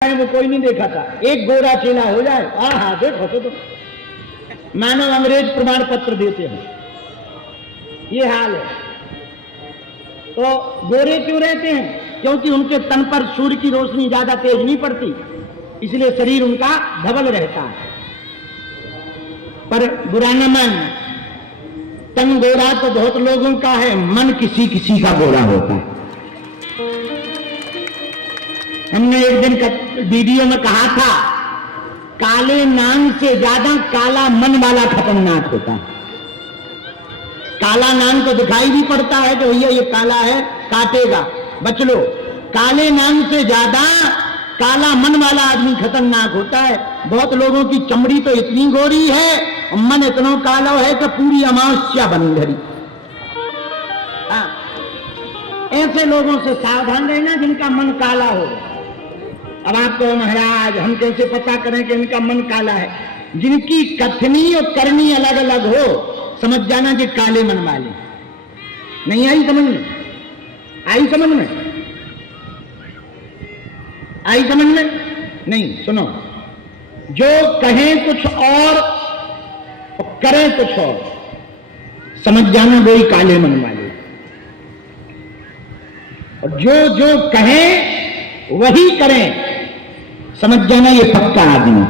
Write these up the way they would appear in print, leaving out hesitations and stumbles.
वो कोई नहीं देखा था। एक गोरा चेला हो जाए, हाँ देखो तो मानो अंग्रेज प्रमाण पत्र देते हैं, ये हाल है। तो गोरे क्यों रहते हैं? क्योंकि उनके तन पर सूर्य की रोशनी ज्यादा तेज नहीं पड़ती, इसलिए शरीर उनका धवल रहता है। पर बुरा न मानना, तन गोरा तो बहुत लोगों का है, मन किसी किसी का गोरा होता है। हमने एक दिन वीडियो में कहा था, काले नाम से ज्यादा काला मन वाला खतरनाक होता है। काला नाम तो दिखाई भी पड़ता है कि भैया ये काला है, काटेगा, बच लो। काले नाम से ज्यादा काला मन वाला आदमी खतरनाक होता है। बहुत लोगों की चमड़ी तो इतनी गोरी है और मन इतना काला है कि पूरी अमावस्या बनी धरी। ऐसे लोगों से सावधान रहना जिनका मन काला हो। अब आप कहो महाराज हम कैसे पता करें कि इनका मन काला है? जिनकी कथनी और करनी अलग अलग हो, समझ जाना कि काले मन वाले। नहीं आई समझ में? आई समझ में? आई समझ में? नहीं, सुनो, जो कहें कुछ और करें कुछ और, समझ जाना वही काले मन वाले। और जो जो कहें वही करें, समझ जाना ये पक्का आदमी।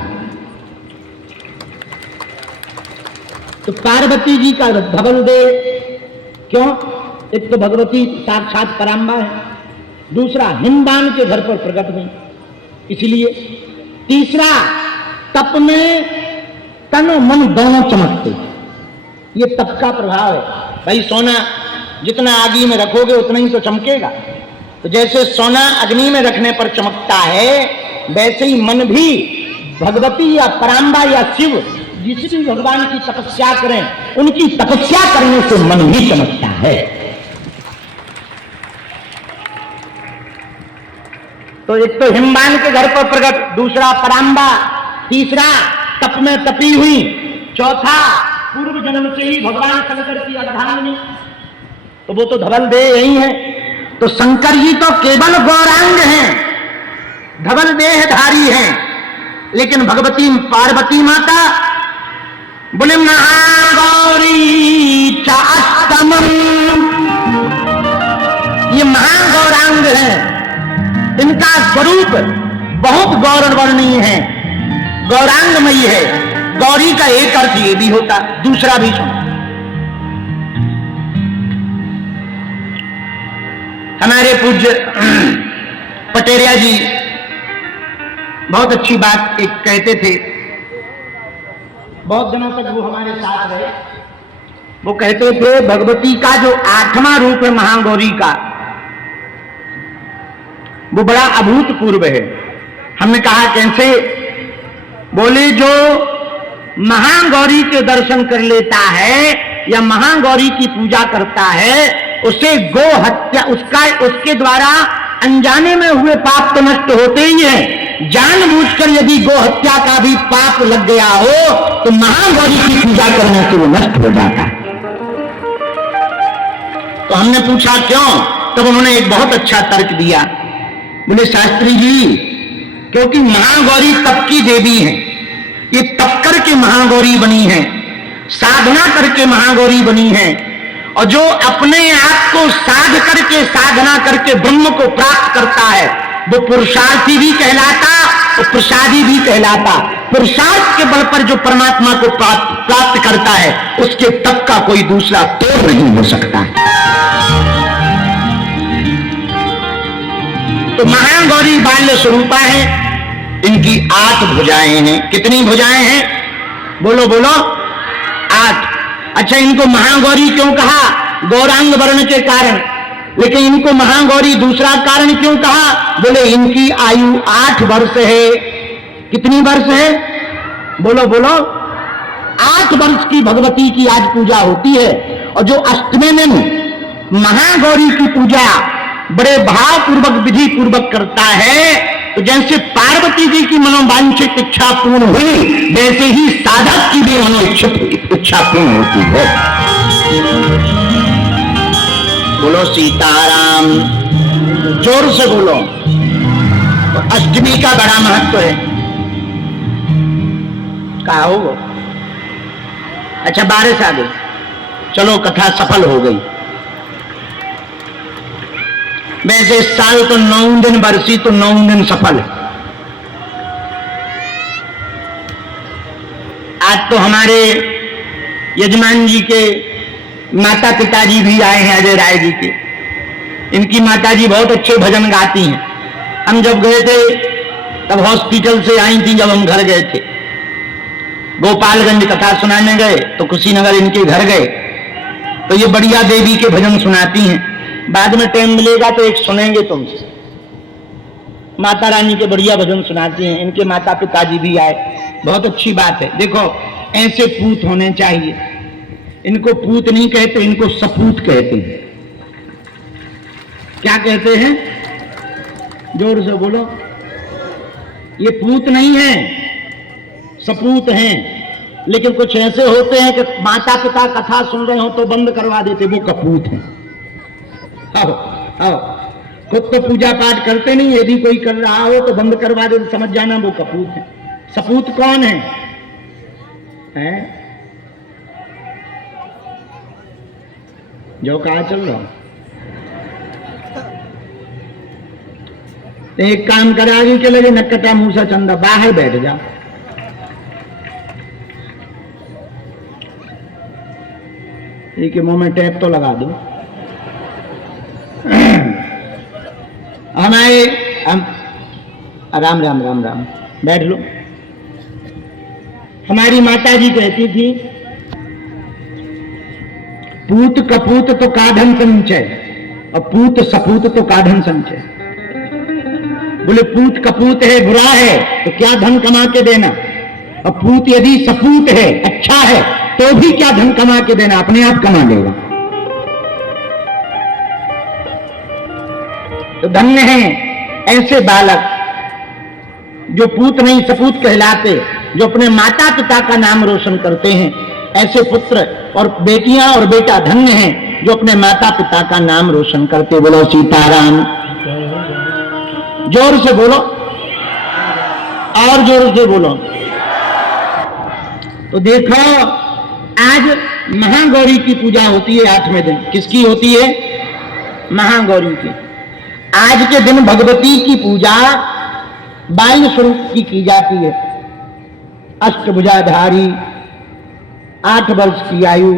तो पार्वती जी का धवल दे क्यों? एक तो भगवती साक्षात पराम्बा है, दूसरा हिमवान के घर पर प्रकट हुई इसलिए, तीसरा तप में तन और मन दोनों चमकते। ये तप का प्रभाव है। भाई सोना जितना आगी में रखोगे उतना ही तो चमकेगा। तो जैसे सोना अग्नि में रखने पर चमकता है, वैसे ही मन भी भगवती या पराम्बा या शिव जिस भी भगवान की तपस्या करें, उनकी तपस्या करने से मन भी चमकता है। तो एक तो हिमवान के घर पर प्रकट, दूसरा पराम्बा, तीसरा तप में तपी हुई, चौथा पूर्व जन्म से ही भगवान शंकर की अर्धांगिनी। तो वो तो धवल दे यही है। तो शंकर जी तो केवल गौरांग हैं, धवल देहधारी हैं, लेकिन भगवती पार्वती माता बोले महागौरी चास्तमम, ये महागौरांग है। इनका स्वरूप बहुत गौरवर्णीय है, गौरांगमयी है। गौरी का एक अर्थ ये भी होता, दूसरा भी सुनो। हमारे पूज्य पटेरिया जी बहुत अच्छी बात एक कहते थे, बहुत दिनों तक वो हमारे साथ रहे। वो कहते थे भगवती का जो 8वां रूप है महागौरी का, वो बड़ा अभूतपूर्व है। हमने कहा कैसे? बोले जो महागौरी के दर्शन कर लेता है या महागौरी की पूजा करता है, उसे गो हत्या, उसके द्वारा अनजाने में हुए पाप तो नष्ट होते ही हैं, जानबूझकर यदि गो हत्या का भी पाप लग गया हो तो महागौरी की पूजा करने से वो नष्ट हो जाता है। तो हमने पूछा क्यों? तब उन्होंने एक बहुत अच्छा तर्क दिया। बोले शास्त्री जी, क्योंकि महागौरी तप की देवी है, ये तप करके महागौरी बनी है, साधना करके महागौरी बनी है। और जो अपने आप को साध करके, साधना करके ब्रह्म को प्राप्त करता है, वो पुरुषार्थी भी कहलाता और प्रसादी भी कहलाता। पुरुषार्थ के बल पर जो परमात्मा को प्राप्त करता है, उसके तप का कोई दूसरा तोड़ नहीं हो सकता है। तो महागौरी बाल्य स्वरूपा है, इनकी 8 भुजाएं हैं। कितनी भुजाएं हैं? बोलो बोलो, 8। अच्छा, इनको महागौरी क्यों कहा? गौरांग वर्ण के कारण। लेकिन इनको महागौरी दूसरा कारण क्यों कहा? बोले इनकी आयु 8 वर्ष है। कितनी वर्ष है? बोलो बोलो, 8 वर्ष की भगवती की आज पूजा होती है। और जो अष्टमी दिन महागौरी की पूजा बड़े भावपूर्वक विधि पूर्वक करता है, तो जैसे पार्वती जी की मनोवांछित इच्छा पूर्ण हुई, वैसे ही साधक की भी मनोइच्छित इच्छा पूर्ण होती है। बोलो सीताराम, जोर से बोलो। तो अष्टमी का बड़ा महत्व है। कहा हो वो? अच्छा, बारिश आ गई, चलो कथा सफल हो गई। वैसे इस साल तो 9 दिन बरसी तो 9 दिन सफल है। आज तो हमारे यजमान जी के माता पिताजी भी आए हैं, अजय राय जी के। इनकी माताजी बहुत अच्छे भजन गाती हैं। हम जब गए थे तब हॉस्पिटल से आई थी, जब हम घर गए थे गोपालगंज कथा सुनाने गए तो कुशीनगर इनके घर गए तो ये बढ़िया देवी के भजन सुनाती हैं। बाद में टाइम मिलेगा तो एक सुनेंगे तुमसे। माता रानी के बढ़िया भजन सुनाती हैं। इनके माता पिताजी भी आए, बहुत अच्छी बात है। देखो ऐसे पूत होने चाहिए। इनको पूत नहीं कहते, इनको सपूत कहते हैं। क्या कहते हैं? जोर से बोलो। ये पूत नहीं है, सपूत हैं। लेकिन कुछ ऐसे होते हैं कि माता पिता कथा सुन रहे हो तो बंद करवा देते, वो कपूत हैं। आओ आओ, खुद तो पूजा पाठ करते नहीं, यदि कोई कर रहा हो तो बंद करवा दे, समझ जाना वो कपूत है। सपूत कौन है? जो कहा चल रहा। एक काम करा आगे के लगे नक्कटा मूसा चंदा, बाहर बैठ जा। एक मुंह में टैप तो लगा दो। हमारे राम राम राम राम, बैठ लो। हमारी माता जी कहती थी पूत कपूत तो काढ़न संचय और पूत सपूत तो काढ़न संचय। बोले पूत कपूत है, बुरा है तो क्या धन कमा के देना, और पूत यदि सपूत है, अच्छा है, तो भी क्या धन कमा के देना, अपने आप कमा लेगा। तो धन्य है ऐसे बालक जो पूत नहीं सपूत कहलाते, जो अपने माता पिता का नाम रोशन करते हैं। ऐसे पुत्र और बेटियां और बेटा धन्य हैं जो अपने माता पिता का नाम रोशन करते। बोलो सीताराम। जोर से बोलो, और जोर से बोलो। तो देखो आज महागौरी की पूजा होती है 8वें दिन। किसकी होती है? महागौरी की। आज के दिन भगवती की पूजा बाल स्वरूप की जाती है। अष्टभुजाधारी, 8 वर्ष की आयु,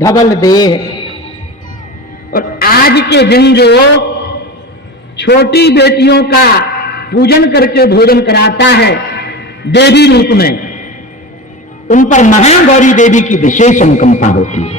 धवल देह। और आज के दिन जो छोटी बेटियों का पूजन करके भोजन कराता है देवी रूप में, उन पर महागौरी देवी की विशेष अनुकंपा होती है।